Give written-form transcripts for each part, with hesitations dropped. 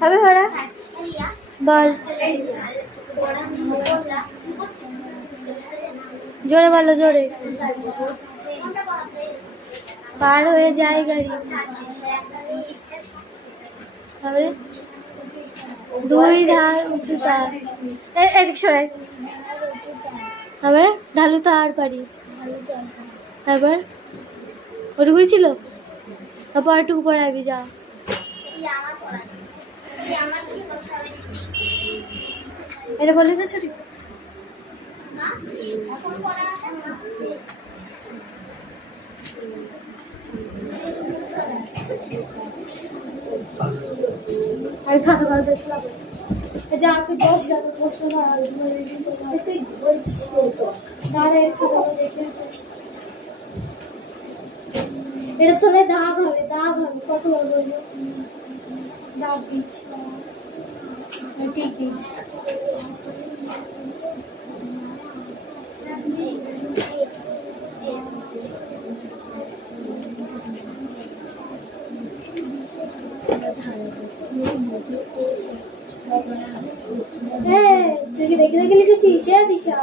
হবে ভরা বল, জোরে বলো জোরে। পার হয়ে যায় গাড়ি, তারপরে দুই ধার উঁচু তার, এদিক সরাই, তারপরে ঢালু তার পারি, তারপর ওটুকুই ছিল, তারপর একটুকু পরে আবি যা। এটা বলে তো ছুটি আর খাতা খাতা দেখলাম যা তুই বস প্রশ্ন এটা তোলে দাগ হবে, দাগ হবে, কত বলবো দাগ দিচ্ছি, ঠিক দিচ্ছি। দেখে দেখে দেখে লিখেছিস দিশা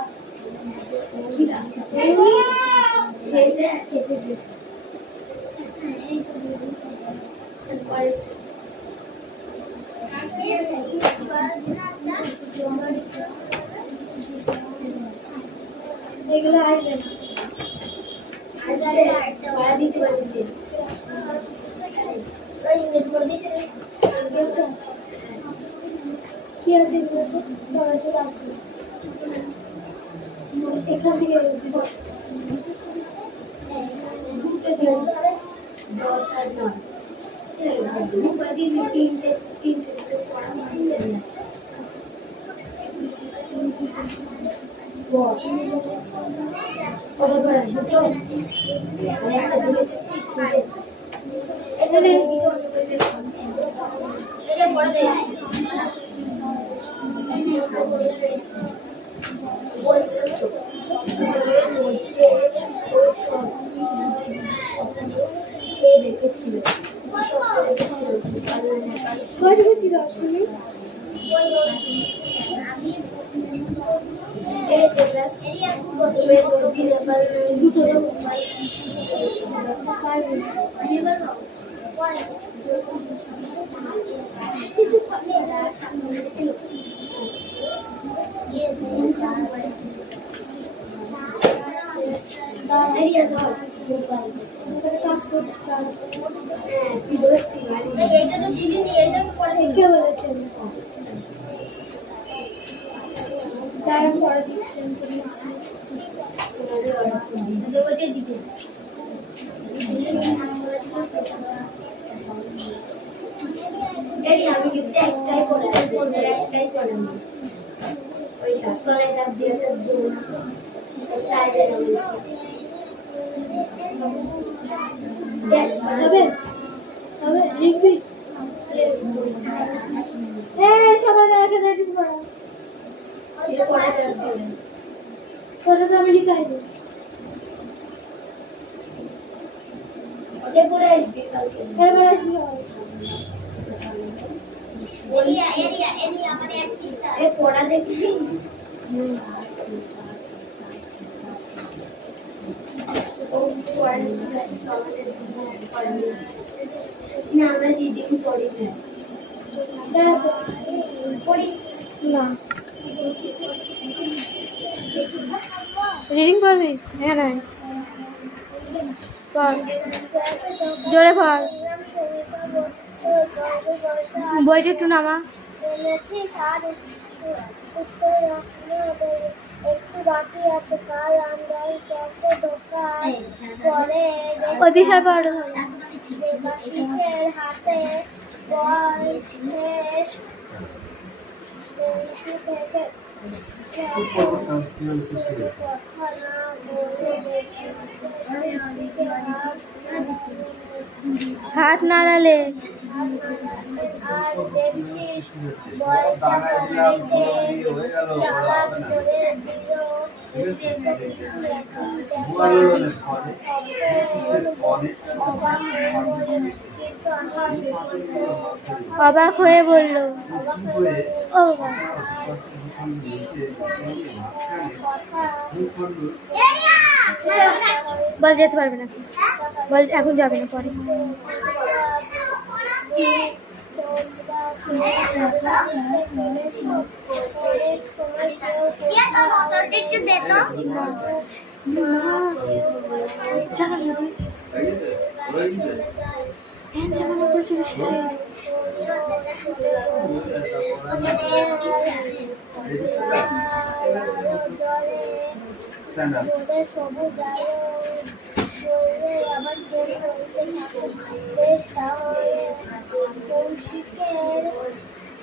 এগুলো আসবে না দিতে পারছি কি আছে এখান থেকে 10 আর কাজ করছিলাম এইটা তো শিখিনি, এইটা করে কে বলেছেন টাইম করে দিচ্ছেন তো দিচ্ছি যে ওইটা দিতে এরি আমি কিন্তু একটাই করে একটাই করে ওইটা তলায় দাব দিয়ে দেব তাই দেব হবে হবে লিখবি সবাই রেখে দেয় ঠিক করে এটা পড়া যাবে তোরা তো আমি লিখাই দেব ওকে পড়ে আসবি কালকে এবার আসবি এরিয়া মানে এক পিসটা এ পড়া দেখছি না আমরা রিডিং পড়ি না পড়ি না রিডিং পড়বি হ্যাঁ না পড় জোরে পড় বইটা একটু নামা একটু বাকি আছে কাল আমরা ক্যাসে ঢোকার পরে ওই বিষয় পড়ো দেবাশিসের হাতে বল শেষ থেকে হাত নাড়ালে আর দেখছিস বয়সা করে দিল অবাক হয়ে বলল, ও বাবা। বল যেতে পারবে না, বল এখন যাবে না, পরে। জামানা করে চলে এসেছে।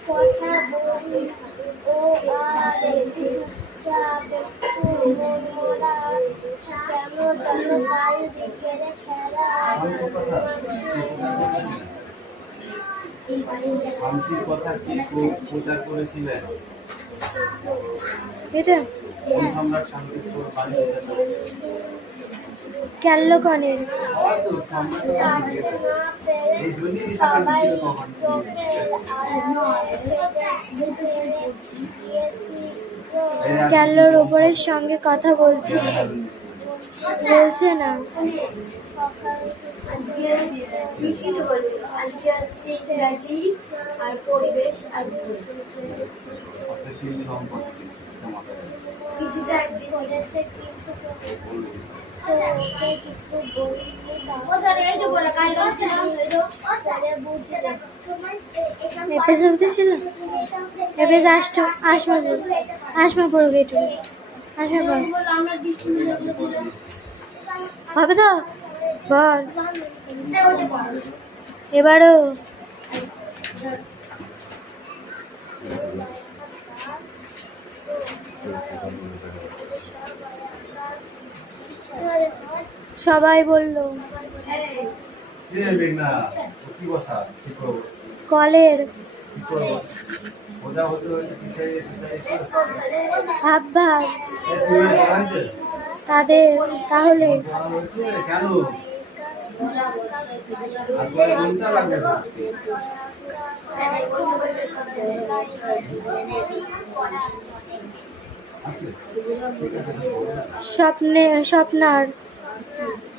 কথা বলি ও আর কেমন বাড়ি বিকেলে খেলা শামসির কথা কি প্রচার করেছিলেন? এটা কোন সম্রাট শান্তির বাণী ক্যাল্লোকনের। এই জন্যই বিশাখান্তি ছিল কখন? ক্যাল্লোর ওপরের সঙ্গে কথা বলছে না। আজকে মিছিল বলবো, আজকে হচ্ছে ইংরাজি আর পরিবেশ আর কিছুটা একদিন হয়েছে কিন্তু কিছু বলিনি। ছিল এপেজ আসমা পড়বে একটু, আসমা হবে তো বল এবারও। সবাই বলল কলের ভাব তাদের তাহলে কেন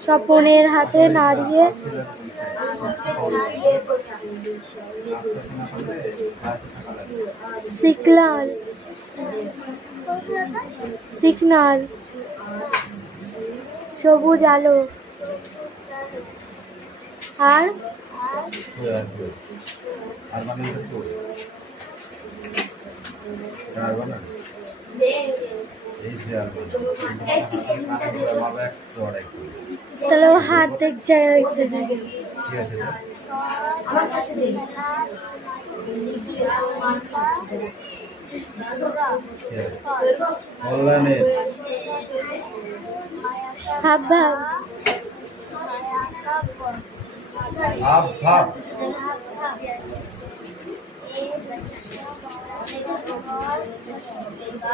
স্বপনের হাতে নাড়িয়ে সিগন্যাল সবুজ আলো আর তাহলে ও হাত দেখছে ভাব ভাব ভাব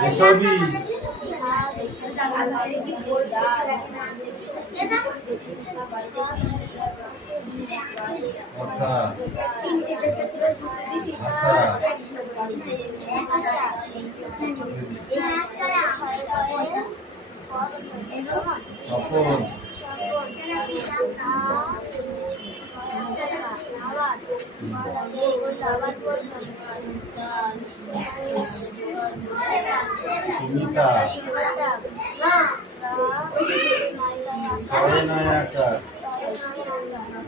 এসবই কথা ভাষা স্বপন সুমিতা নায়িকা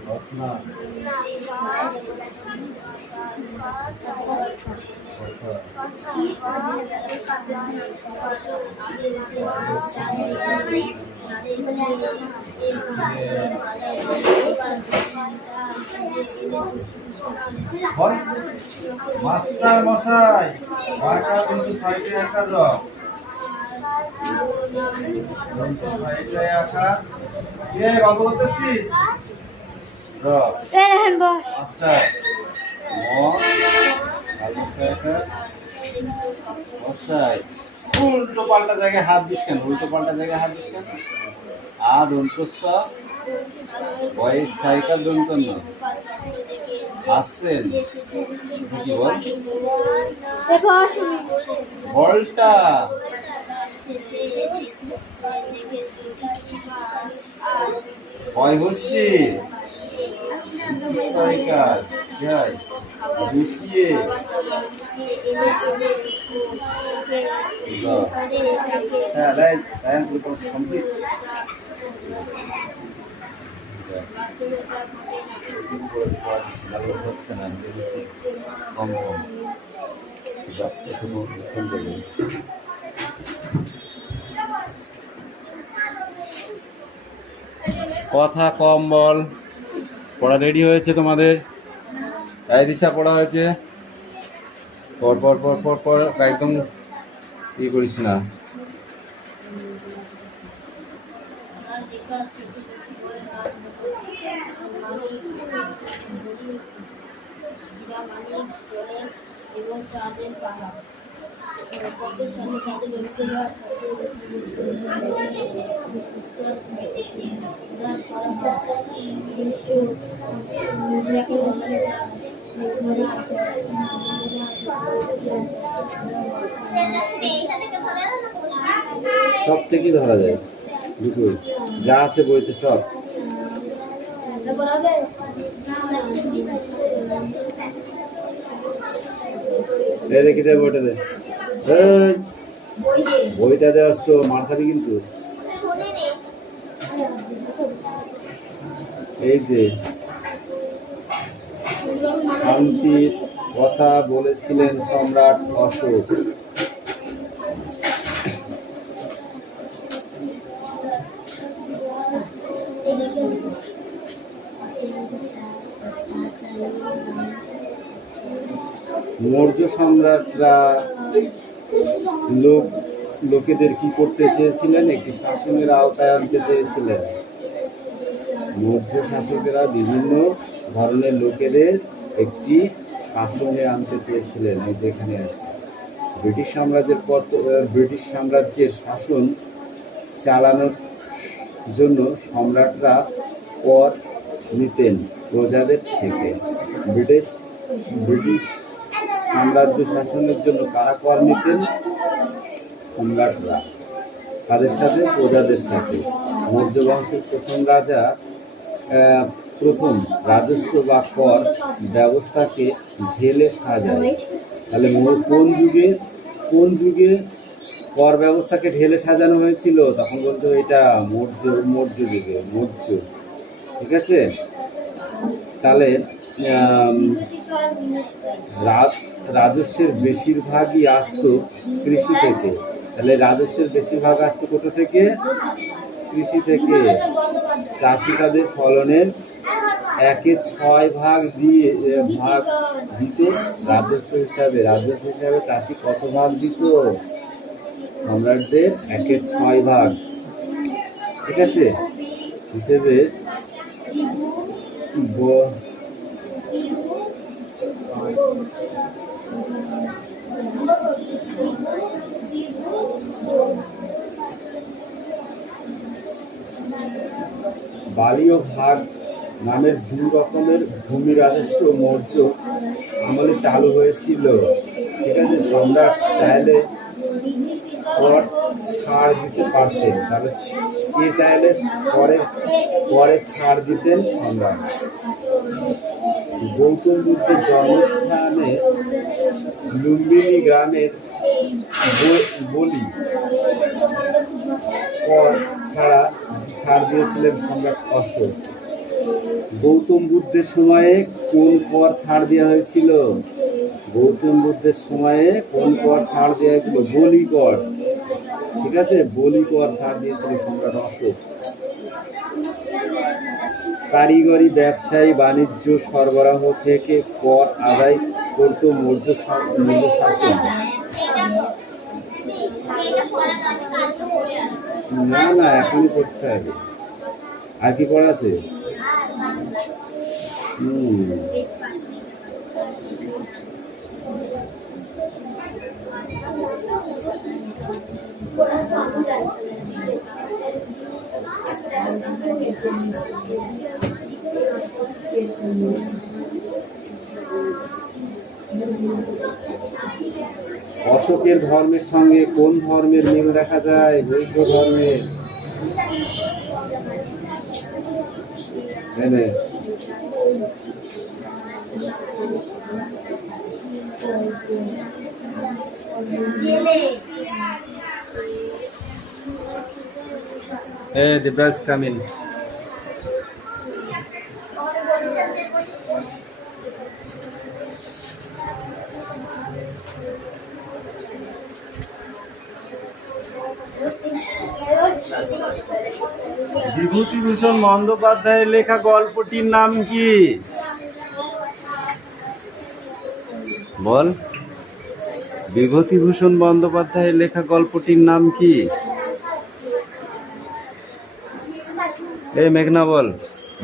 রত্না মাস্টার মশাই ঢাকা কিন্তু সাইডে আঁকার সাইডে আঁকা কে গল্প করতেছিস মাস্টার মশাই উল্টো পাল্টা জায়গায় হাত দিস কেন? উল্টো পাল্টা জায়গায় হাত দিস কেন? দন্তস্ব বয়ের ছাইকার দন্তন্য আসছেন কি বল? বলটা বয়বসী স্পাইকার যাই লুকিয়ে হ্যাঁ রাইট রাইট বিকজ কমপ্লিট হচ্ছে না কম কম কথা কম বল। পড়া রেডি হয়েছে তোমাদের? এই দিশা পড়া হয়েছে? পর পর পর পর পর একদম ই করিস না। এবং চাঁদের পাহাড় কত সালে তাদের লক্ষ্য সব থেকেই ধরা যায় দুটো যা আছে বইতে সব। দেখি দে বইটা দে, বইটা দে আসতো মার খাবি কিন্তু। এই যে শান্তির কথা বলেছিলেন সম্রাট অশোক। মৌর্য সম্রাটরা লোকেদের কি করতে চেয়েছিলেন? একটি শাসনের আওতায় আনতে চেয়েছিলেন। মৌর্য শাসকেরা বিভিন্ন ধরনের লোকেদের একটি শাসনে আনতে চেয়েছিলেন। এই যে এখানে আছে ব্রিটিশ সাম্রাজ্যের শাসন চালানোর জন্য সম্রাটরা কর নিতেন প্রজাদের থেকে। ব্রিটিশ সাম্রাজ্য শাসনের জন্য কারা কর নিতেন? সম্রাটরা। তাদের সাথে প্রজাদের সাথে। মৌর্য বংশের প্রথম রাজস্ব বা কর ব্যবস্থাকে ঢেলে সাজায়। তাহলে কোন যুগে কর ব্যবস্থাকে ঢেলে সাজানো হয়েছিল? তখন বলতো এটা মৌর্য যুগে। ঠিক আছে। তাহলে রাজস্বের বেশিরভাগই আসতো কৃষি থেকে। তাহলে রাজস্বের বেশিরভাগ আসতো কোথা থেকে? কৃষি থেকে। চাষি তাদের ফলনের 1/6 দিত রাজস্ব হিসাবে। চাষি কত ভাগ দিত? সম্রাটদের 1/6 ঠিক আছে হিসেবে বালি ও ভাগ নামের 2 রকমের ভূমি রাজস্ব মৌর্য আমলে চালু হয়েছিল। ঠিক আছে। সম্রাট চাইলে কর ছাড় দিতে পারতেন। তাহলে কে চাইলে পরে ছাড় দিতেন? সম্রাট। গৌতম বুদ্ধের জন্মস্থানে লুম্বিনী গ্রামের বলি কর ছাড় দিয়েছিলেন সম্রাট অশোক। গৌতম বুদ্ধের সময়ে কোন কর ছাড় দেওয়া হয়েছিল? গৌতম বুদ্ধের সময়ে কোন কর ছাড় দেওয়া হয়েছিল? বলি কর। ঠিক আছে। বলি কর ছাড় দিয়েছিল সম্রাট অশোক। কারিগরি, ব্যবসায়ী, বাণিজ্য, সরবরাহ থেকে কর আদায় করত মৌর্য শাসন। না এখনই করতে হবে। আর কি করা আছে? অশোকের ধর্মের সঙ্গে কোন ধর্মের মিল দেখা যায়? বৌদ্ধ ধর্মের। এনে Debraj come in. বিভূতিভূষণ বন্দ্যোপাধ্যায়ের লেখা গল্পটির নাম কি? বল। বিভূতিভূষণ বন্দ্যোপাধ্যায়ের লেখা গল্পটির নাম কি? এই মেঘনা বল,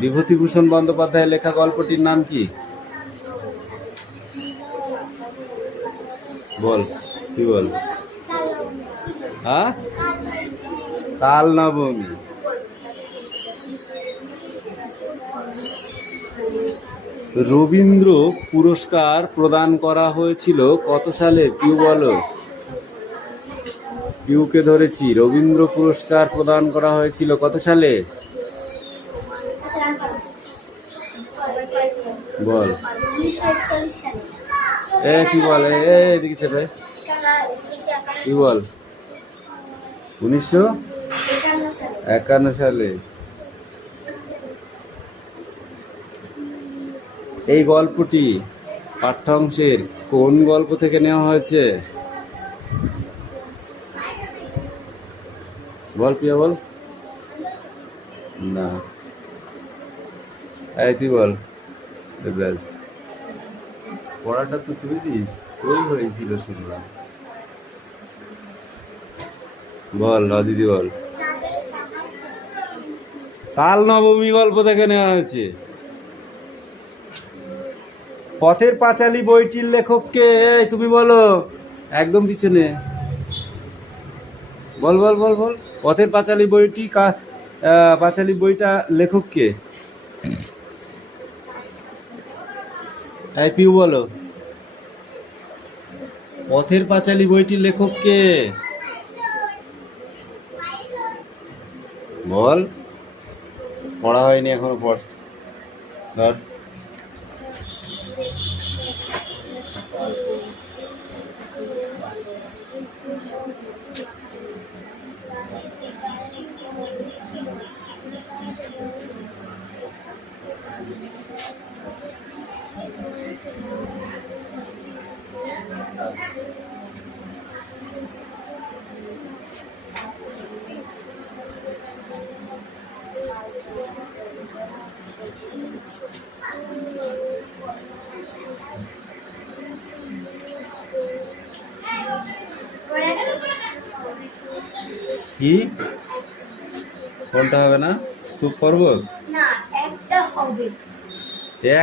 বিভূতিভূষণ বন্দ্যোপাধ্যায়ের লেখা গল্পটির নাম কি? বল, কি বল? হ্যাঁ, তাল নবমী। রবীন্দ্র পুরস্কার প্রদান করা হয়েছিল কত সালে? পিউ বলো। পিউকে ধরেছি। রবীন্দ্র পুরস্কার প্রদান করা হয়েছিল কত সালে? বল। কি বল? এদিকে চেপে কি বল? 1951 সালে। এই গল্পটি পাঠ্যাংশের কোন গল্প থেকে নেওয়া হয়েছে? বল প্রিয়া বল। না, এই তুই বল। দেবরাজ, পড়াটা তো তুই দিস, ওই হয়েছিল শুনলাম। বল দিদি বল। তাল নবমী গল্প থেকে নেওয়া হয়েছে। পথের পাঁচালী বইটির লেখককে? তুমি বলো, একদম পিছনে। বল বল বল বল। পথের পাঁচালী বইটি পাঁচালী বইটা লেখককে? এই পিউ বলো, পথের পাঁচালী বইটির লেখককে? বল, পড়া হয়নি এখনো, পড়। ধর। কি? কোনটা হবে না? স্তূপ পর্বত না, একটা হবে।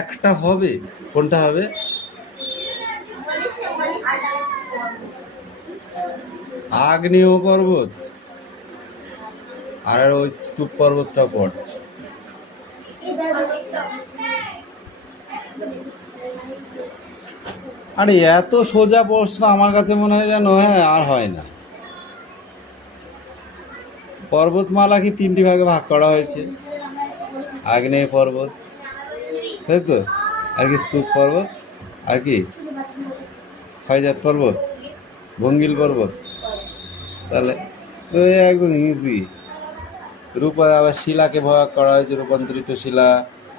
একটা হবে? কোনটা হবে? আগ্নেয় পর্বত। আর ওই স্তূপ পর্বতটা পড়। আরে এত সোজা প্রশ্ন আমার কাছে মনে হয় যেন আর হয় না। পর্বতমালা কি 3টি ভাগে ভাগ করা হয়েছে? আগ্নেয় পর্বত, তাই তো? আর কি স্তূপ পর্বত, আর কি ক্ষয়জাত পর্বত, ভঙ্গিল পর্বত। তাহলে একদম ইজি। আবার শিলাকে ভাগ করা হয়েছে, রূপান্তরিত শিলা,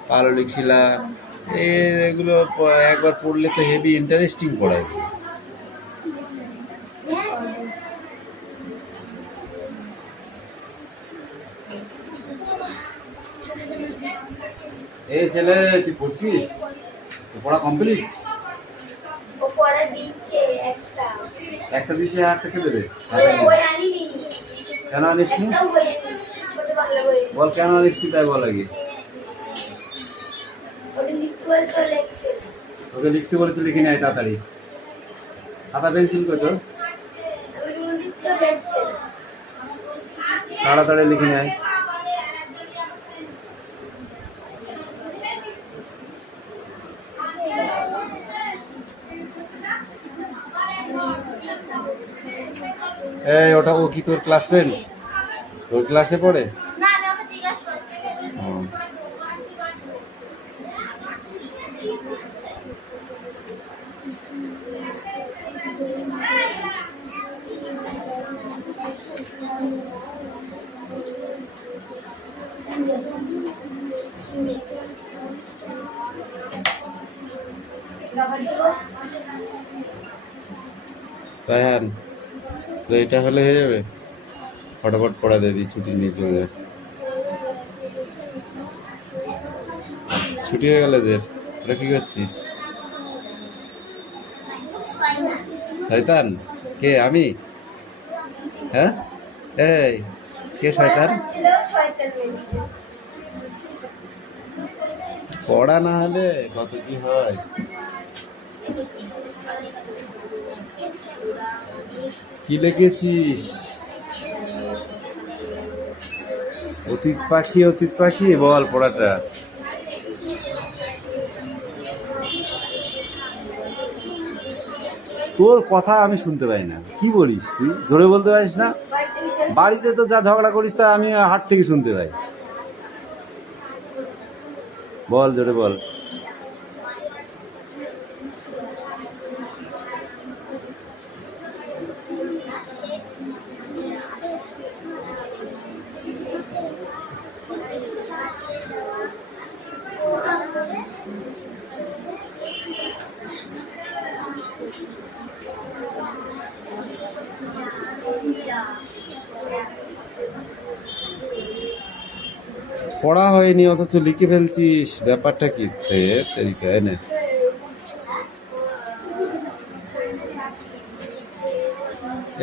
পাললিক শিলা। এগুলো একবার পড়লে তো হেভি ইন্টারেস্টিং পড়ায়। এই ছেলে, তুই পড়ছিস? পড়া কমপ্লিট? ও পড়া দিচ্ছে একটা দিচ্ছে, আরেকটা কে দেবে? বই আনিনি। কেন আনিসনি? একটাও বই আনিনি, ছোট বাংলা বই। বল কেন আনিসনি, তাই বল আগে। ওটা লিখতে বলছো, লিখছে। ওকে লিখতে বলেছে, লিখে নেয় তাড়াতাড়ি। খাতা পেন্সিল কই তোর? আমি রুল দিচ্ছি, লিখছে। তাড়াতাড়ি লিখে নেয়। এই ওটা ও কি তোর ক্লাসমেট? তোর ক্লাসে পড়ে? না আমি ওকে জিজ্ঞাসা করছি। ও। রায়হান, তো এটা হলে হয়ে যাবে? ফটাফট পড়া দিয়ে দিই, ছুটি নিয়ে চলে যায়। ছুটি হয়ে গেল এদের, তোরা কি করছিস? শয়তান কে? আমি? হ্যাঁ, এই কে শয়তান? পড়া না হলে কত কি হয়। কি লিখেছিস? অতীত পাখি, অতীত পাখি, বল পড়াটা। তোর কথা আমি শুনতে পাই না, কি বলিস তুই? জোরে বলতে পারিস না? বাড়িতে তো যা ঝগড়া করিস তা আমি হাট থেকে শুনতে পাই। বল, জোরে বল। পড়া হয়নি অথচ লিখে ফেলছিস, ব্যাপারটা কি? এনে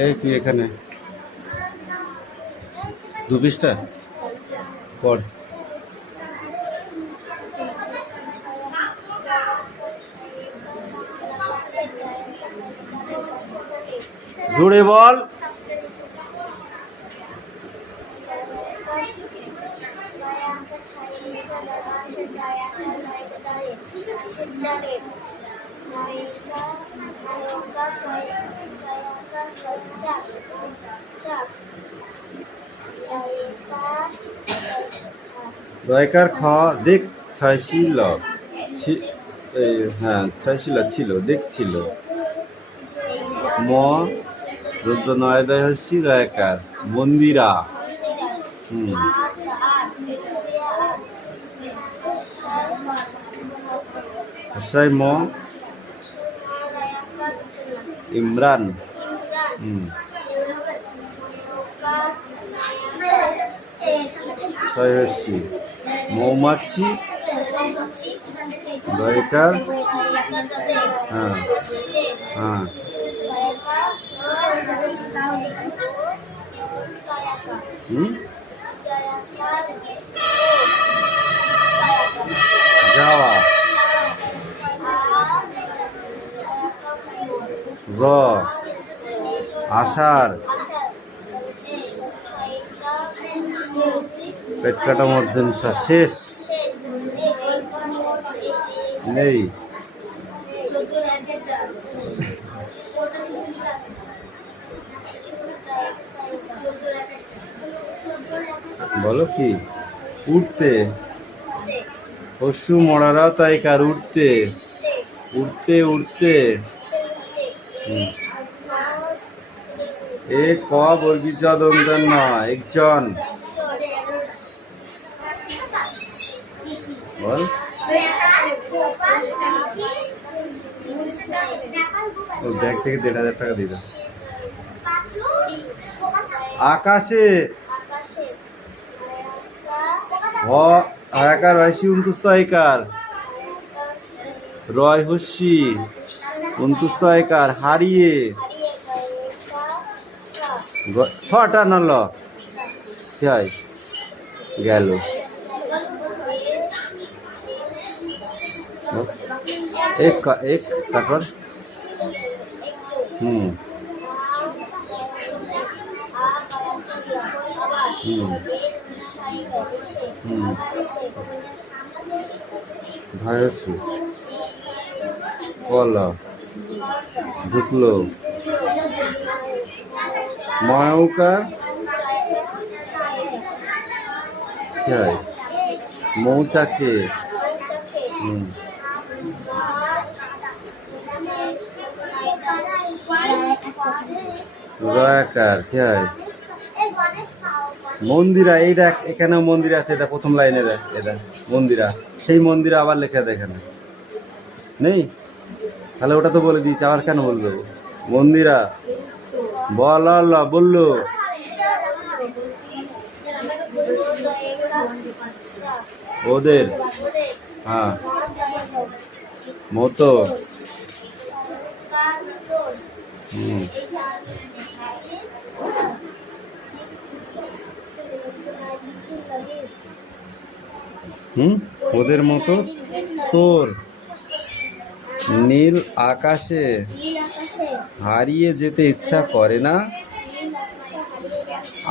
এই তুই এখানে 2 পৃষ্ঠা পড়। জোরে বল। দয়কার খ দেখ ছয়শীল, হ্যাঁ ছয়শীলা ছিল, দেখছিল। ম রুদ্র নয় দয় হর্ষি দয়কার মন্দিরা। হর্ষায় ম ইমরান। ছয় হর্ষি মৌমাছি দয়কার। হ্যাঁ হ্যাঁ যাওয়া। র আষাঢ়। পেট কাটা মধ্যে নিঃশ্বাস শেষ নেই। বলো কি? উঠতে। পশু মরারা তাই কার উঠতে, উঠতে উঠতে। এ ক বর্গীয় জ দন্তের নয়, একজন। বল। ও ব্যাগ থেকে 1,500 টাকা দিয়ে দাও। আকাশে হয়াকার হয়সি অন্তুস্ত আইকার রয় হস্যি অন্তুস্ত আইকার হারিয়ে। ছটা নাল গেল। এক তারপর হুম হুম ভায়সী কলা ঢুকলো ময়ৌকা কি হয় মৌচাকে হুম রয়াকার কি হয় মন্দিরা। এই দেখ এখানেও মন্দির আছে, এটা প্রথম লাইনে দেখ, এটা মন্দিরা। সেই মন্দিরা আবার লেখা দেখ এখানে নেই, তাহলে ওটা তো বলে দিয়েছি, আবার কেন বলবে মন্দিরা বল বললো ওদের হ্যাঁ মতো হুম হুম ওদের মতো তোর নীল আকাশে হারিয়ে যেতে ইচ্ছা করে না।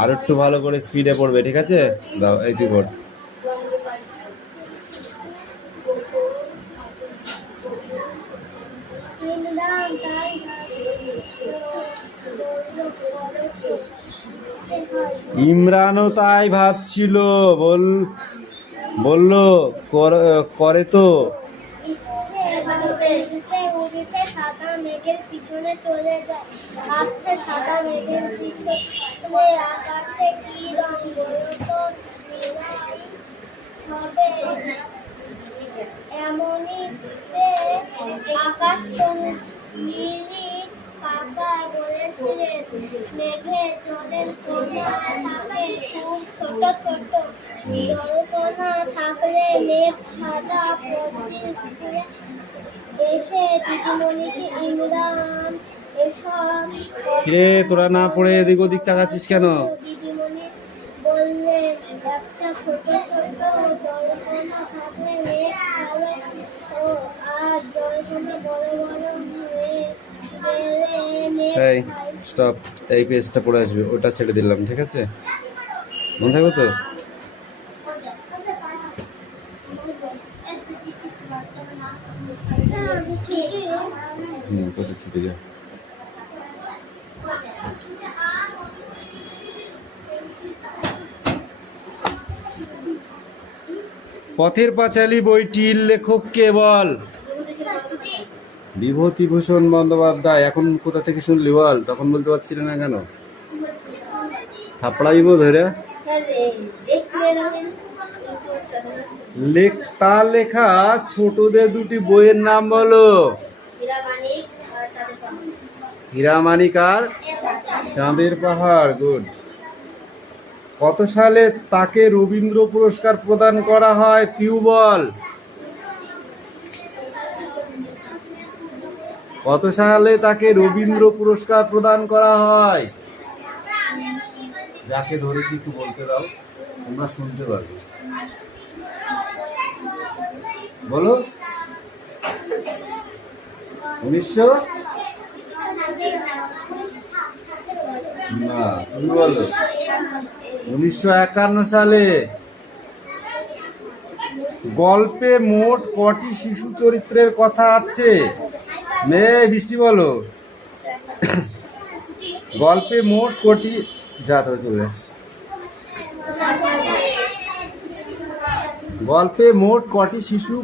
আর একটু ভালো করে স্পিডে পড়বে, ঠিক আছে? দাও এই তুই পড়। ইমরানও তাই ভাবছিল, বললো করে তো সাদা মেঘের পিছনে চলে যায়, ভাবছে সাদা মেঘের পিছনে আকাশে কি রং বলতো হবে এমনই আকাশ নীলি কাকা বলেছিলেন মেঘে জলের কণা থাকে খুব ছোট ছোট, জলকণা থাকলে মেঘ সাদা পদ্মের স্কুলে এসে দিদিমণিকে ইমরান এসব রে তোরা না পড়ে এদিক ওদিক তাকাচ্ছিস কেন? দিদিমণি বললেন একটা ছোট ছোট জলকণা থাকলে মেঘ ভালো, আর জলকণা বড় বড় হয়ে গেলে মেঘ এই স্টপ, এই পেজটা পড়ে আসবে, ওটা ছেড়ে দিলাম, ঠিক আছে? মনে থাকবে তো? কোথায় ছিটে যা। পথের পাঁচালী বইটির লেখক কে বল? বিভূতিভূষণ বন্দ্যোপাধ্যায়। এখন কোথা থেকে শুনলি বল? তখন বলতে পারছিলে না কেন? থাপড়াইব ধরে। তার লেখা ছোটদের দুটি বইয়ের নাম বলো। হীরামানিক আর চাঁদের পাহাড়। গুড। কত সালে তাকে রবীন্দ্র পুরস্কার প্রদান করা হয়? পিউ বল। কত সালে তাকে রবীন্দ্র পুরস্কার প্রদান করা হয়? যাকে ধরেছি একটু বলতে দাও, তোমরা শুনতে পারবে। বলো। 1900 না, তুমি বলো। 1951 সালে। গল্পে মোট কটি শিশু চরিত্রের কথা আছে? বৃষ্টি বলো। গল্পে মোট কটি চলে গল্পে মোট কটি শিশু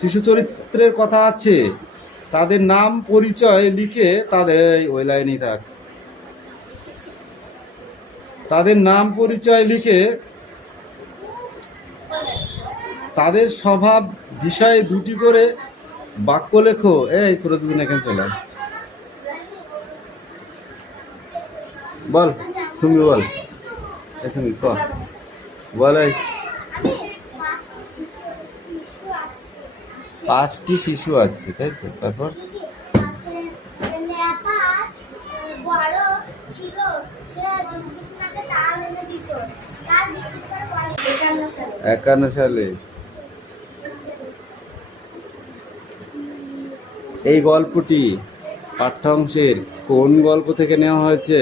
শিশু চরিত্রের কথা আছে? তাদের নাম পরিচয় লিখে ওই লাইনেই থাক। তাদের নাম পরিচয় লিখে তাদের স্বভাব বিষয়ে দুটি করে বাক্য লেখো। এই তোরা দুদিন এখানে চলে বল। শুনবি বল। শুনবি বল। 5টি শিশু আছে, তাই তো? তারপর 51 সালে। এই গল্পটি পাঠ্যাংশের কোন গল্প থেকে নেওয়া হয়েছে?